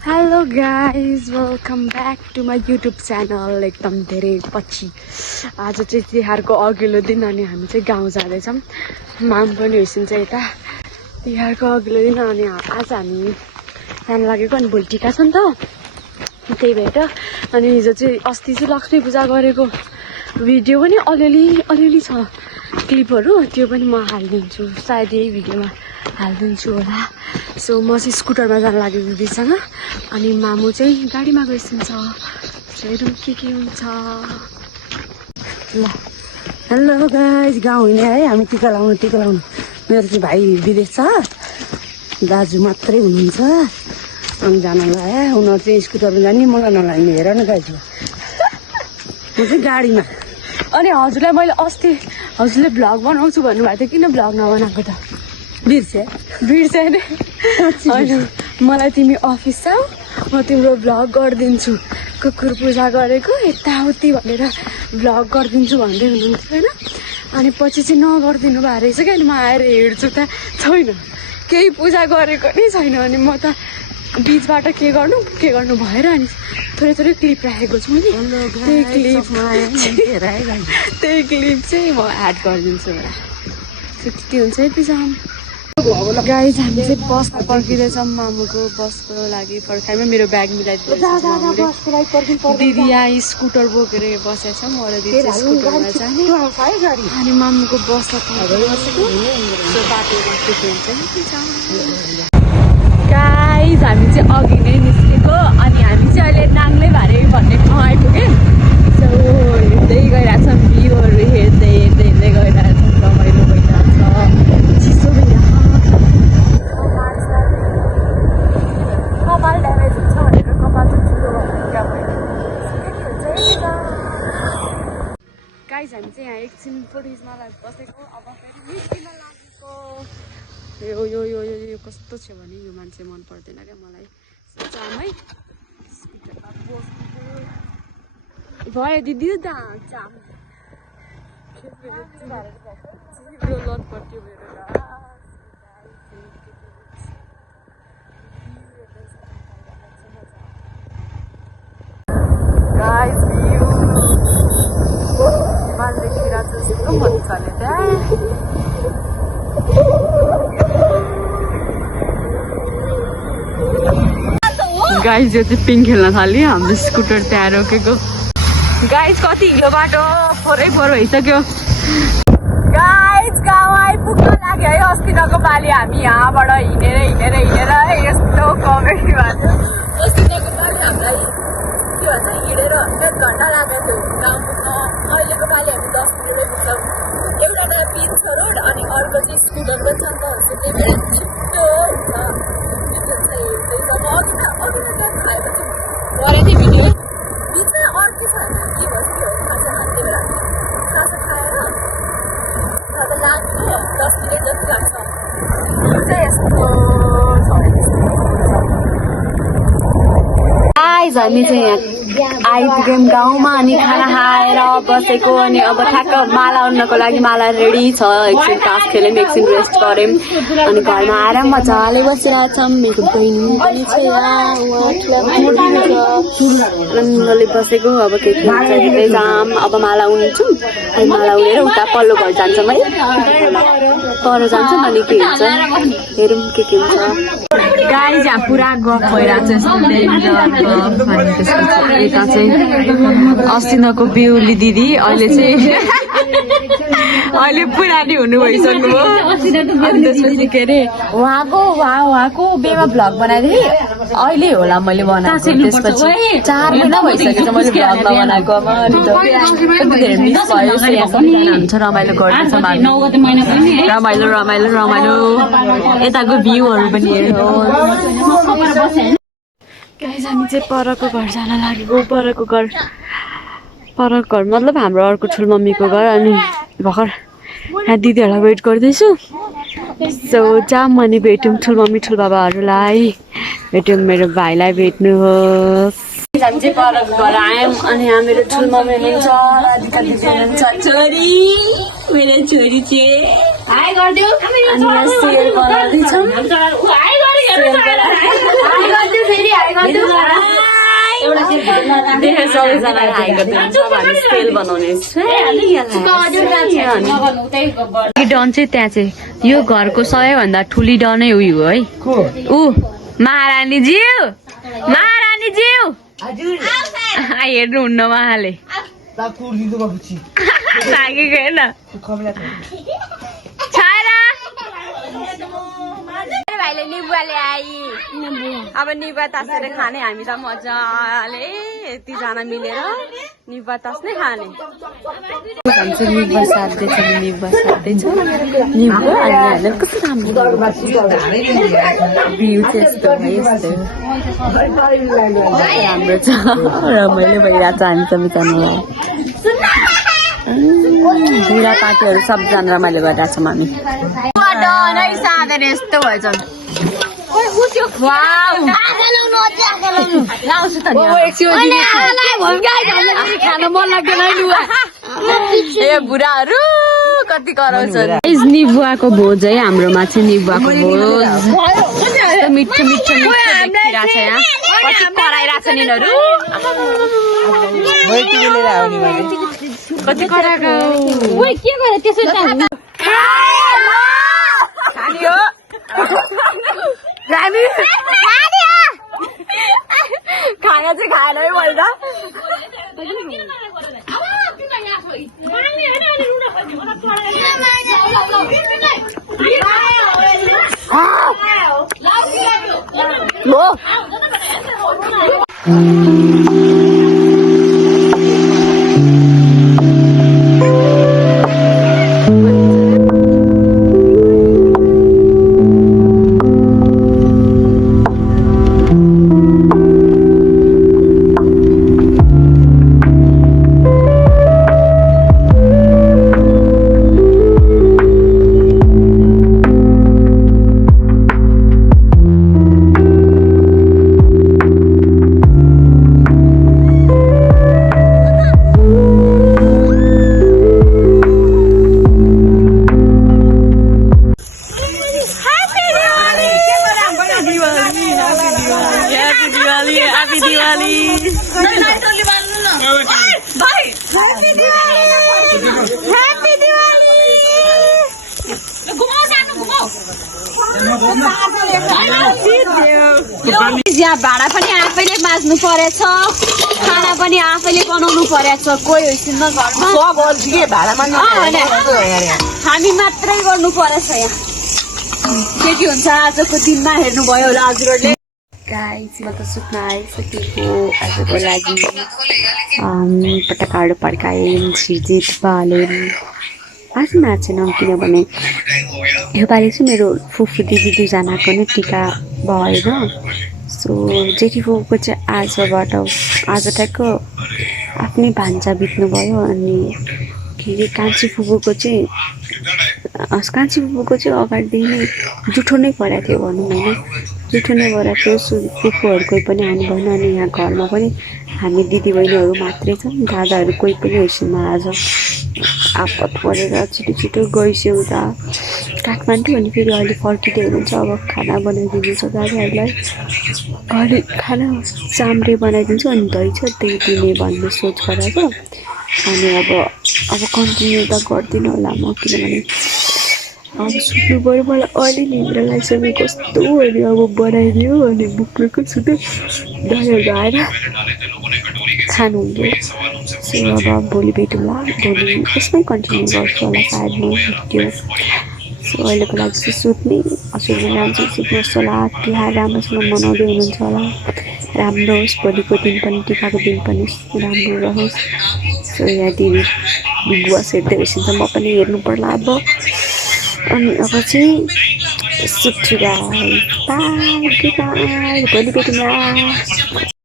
Hello guys welcome back to my YouTube channel. एकदम धेरै पछि आज चाहिँ तिहारको अघिल्लो दिन अनि हामी चाहिँ गाउँ जाँदैछौँ। माम पनि होइसिन्छ यता तिहारको अघिल्लो दिन अनि आज हामी जानु लागेको अनि भोलि टिका छ नि त त्यही भएर अनि हिजो चाहिँ अस्ति चाहिँ लक्ष्मी पूजा गरेको भिडियो पनि अलिअलि छ क्लिपहरू त्यो पनि म हालिदिन्छु सायद यही भिडियोमा हालिदिन्छु होला। सो म चाहिँ स्कुटरमा जानु लाग्यो दिदीसँग अनि मामु चाहिँ गाडीमा गइसिन्छ। हेरौँ के हुन्छ। ल हेलो गाइस गाउँ हुने है हामी टिका लाउनु मेरो चाहिँ भाइ विदेश छ दाजु मात्रै हुनुहुन्छ अनि जानलाई उनीहरू चाहिँ स्कुटरमा जाने मलाई नलाग्ने हेर न गाइस म चाहिँ गाडीमा। अनि हजुरलाई मैले अस्ति हजुरले भ्लग बनाउँछु भन्नुभएको थियो किन भ्लग नबनाएको त बिर्से नि। अनि मलाई तिमी अफिस जाऊ म तिम्रो भ्लग गरिदिन्छु कुकुर पूजा गरेको यताउति भनेर भ्लग गरिदिन्छु भन्दै हुनुहुन्थ्यो होइन। अनि पछि चाहिँ नगरिदिनु भएको रहेछ क्या। अनि म आएर हेर्छु त छैन केही पूजा गरेको नै छैन। अनि म त बिचबाट के गर्नु भएर अनि थोरै क्लिप राखेको छु नि त्यही क्लिप चाहिँ म एड गरिदिन्छु होला। त्यति हुन्छ है पिसाम। गाइज हामी चाहिँ बसमा पर्खिँदैछौँ मामुको बसको लागि पर्खाइमा मेरो ब्याग मिलाइदिनु दिदी यहाँ स्कुटर बोकेर बसेको छ म र दिदी स्कुटरमा जाने अनि मामुको बसमा गाइज हामी चाहिँ अघि नै निस्केको अनि हामी चाहिँ अहिले नाङ्ले भारे भन्ने ठाउँ आइपुग्यो। सो हिँड्दै गइरहेछौँ भ्यूहरू हेर्दै गइरहेछौँ रमाइलो भइरहेछ चिसो भइरहेछ कपाल ड्यामेज हुन्छ भनेर कपाल चाहिँ ठुलो गाइज हामी चाहिँ यहाँ एकछिन फुटेजमा बसेको अब फेरि निस्किन लागेको। यो कस्तो छ भने यो मान्छे मन पर्दैन क्या मलाई जाम है स्कुटरमा बस्नु भयो दिदी त जाम लत पर्थ्यो मेरो गाइज यो चाहिँ पिङ खेल्न थाल्यो हाम्रो स्कुटर त्यहाँ रोकेको। गाइज कति हिलो बाटो फोहोर भइसक्यो। गाइज गाउँ आइपुग्न लाग्यो है। अस्तिको पालि हामी यहाँबाट हिँडेर है यस्तो कमेडी भएको अस्तिको पालि हामीलाई के भन्छ हिँडेर 1 घन्टा लागेको थियो गाउँ पुग्न। अहिलेको पालि हामी 10 मिनटै पुग्छौँ। एउटा त पिच रोड अनि अर्को चाहिँ स्कुटर पनि छ नि त त्यही भएर छिटो गरेको थिएँ भिडियो बिचमा अर्को छ के भन्थ्यो खाजा खाएर लाग्छ 10 मिनट जति लाग्छ चाहिँ यस्तो गाइज हामी चाहिँ यहाँ आइपुग्यौँ गाउँमा अनि खाना खाएर बसेको अनि अब ठ्याक्क माला उड्नको लागि माला रेडी छ। एकछिन तास खेल्यौँ एकछिन रेस्ट गऱ्यौँ अनि घरमा आएर मजाले बसिरहेछौँ। मेरो बहिनी पनि छ आनन्दले बसेको अब के हुन्छ हेर्दै जाम। अब माला उड्छौँ अनि माला उडेर उता पल्लो घर जान्छौँ है पर जान्छौँ अनि के हुन्छ हेरौँ के हुन्छ। गाइज यहाँ पुरा गफ भइरहेको छ यता चाहिँ अस्तिनको बिउली दिदी अहिले चाहिँ अहिले पुरानी हुनु भइसक्नुभयो। अनि त्यसपछि के अरे उहाँको बेमा भ्लग बनाएदेखि अहिले होला मैले बनाएको। त्यसपछि 4 महिना भइसकेको छ मैले भ्लग नबनाएको। धेरै मिस भयो। हुन्छ रमाइलो गर्दैछौँ रमाइलो यताको भ्यूहरू पनि हेर्नु। गाइज हामी चाहिँ परको घर जान लागेको। परको घर मतलब हाम्रो अर्को ठुलो मम्मीको घर। अनि भर्खर यहाँ दिदीहरूलाई वेट गर्दैछु। सो जाम अनि भेट्यौँ ठुलो मम्मी ठुलो बाबाहरूलाई भेट्यौँ मेरो भाइलाई भेट्नुहोस्। हामी चाहिँ परको घर आयौँ अनि यहाँ मेरो ठुलो मम्मी हुनुहुन्छ राधिका दिदी हुनुहुन्छ छोरी मेरो छोरी चाहिँ हाई गरिदियो अनि यहाँ सेयर बनाउँदैछौँ। सबैजना खाएको दिन्छ हामी तेल बनाउने डन चाहिँ त्यहाँ चाहिँ यो घरको सबैभन्दा ठुली डनै उयो हो है ऊ महारानीज्यू हेर्नुहुन्न उहाँले लागेको हेर्न भाइले निबुवा ल्याइ अब निबुवा तासेर खाने हामी त मजाले यतिजना मिलेर निबुवा तास्ने खाने निबुवा साध्दैछ निबुवा अनि कस्तो राम्रो भ्यू चाहिँ यस्तो राम्रो छ रमाइलो भइरहेको छ हामी सबैजनालाई बुढापातीहरू सबजना रमाइलो गरिरहेको छौँ हामी साँधेर यस्तो भएछ खान मन लाग्दैन ए बुढाहरू कति कराउँछन् निबुवाको भोज है हाम्रोमा चाहिँ निबुवाको भोज मिठो मिठो देखिरहेको छ यहाँ कति कराइरहेको छन् यिनीहरू कति कराएको के गरे त्यसो खाना चाहिँ खाएन है मैले यहाँ भाडा पनि आफैले माझ्नु परेछ खाना पनि आफैले बनाउनु परेछ कोही होइसिन्न घरमा हामी मात्रै गर्नु परेछ यहाँ के हुन्छ आजको दिनमा हेर्नुभयो होला हजुरहरूले गाइस म त सुत्न आइसकेको आजको लागि पटकाहरू पड्कायौँ सिर्जित बालेम आज नाचेनौँ किनभने योपालि चाहिँ मेरो फुफू दिदी दुईजनाको नै टिका भएन सो जेठी फुपूको चाहिँ आज ठ्याक्क आफ्नै भान्जा बित्नुभयो अनि के अरे कान्छी फुपूको चाहिँ अगाडिदेखि नै जुठो नै परेको थियो भनौँ होइन जुठो नै परेको थियो फुपूहरूको पनि आउनु भएन अनि यहाँ घरमा पनि हामी दिदीबहिनीहरू मात्रै छौँ दादाहरू कोही पनि होइसिन्न आज आपत परेर छिटो गइस्यो उता काठमाडौँ अनि फेरि अहिले फर्किँदै हुनुहुन्छ अब खाना बनाइदिनु छ दादाहरूलाई अहिले खाना चाम्रे बनाइदिन्छु अनि दही छ त्यही दिने भन्ने सोच गरेको अनि अब कन्टिन्यू त गर्दिनँ होला म किनभने अब सुत्नु पऱ्यो मलाई अहिले निद्रा लागिसक्यो कस्तो अनि अब बनाइदियो अनि बुक्रेको सुत्यो दहीहरू आएर खानुहुन्थ्यो सो अब भोलि भेटौँला भोलि यसमै कन्टिन्यू गर्छु होला सायद म भिडियो सो अहिलेको लागि चाहिँ सुत्ने हजुरले राम्रो सुत्नुहोस् होला तिहार राम्रोसँग मनाउँदै हुनुहुन्छ होला राम्रो होस् भोलिको दिन पनि टिकाको दिन पनि राम्रो रहोस् सो यहाँ दिदी बिग बस हेर्दै बसिन्छ म पनि हेर्नु पर्ला अब अनि अब चाहिँ सुत्छु गाइस बाइ गुड नाइट भोलि भेटौँला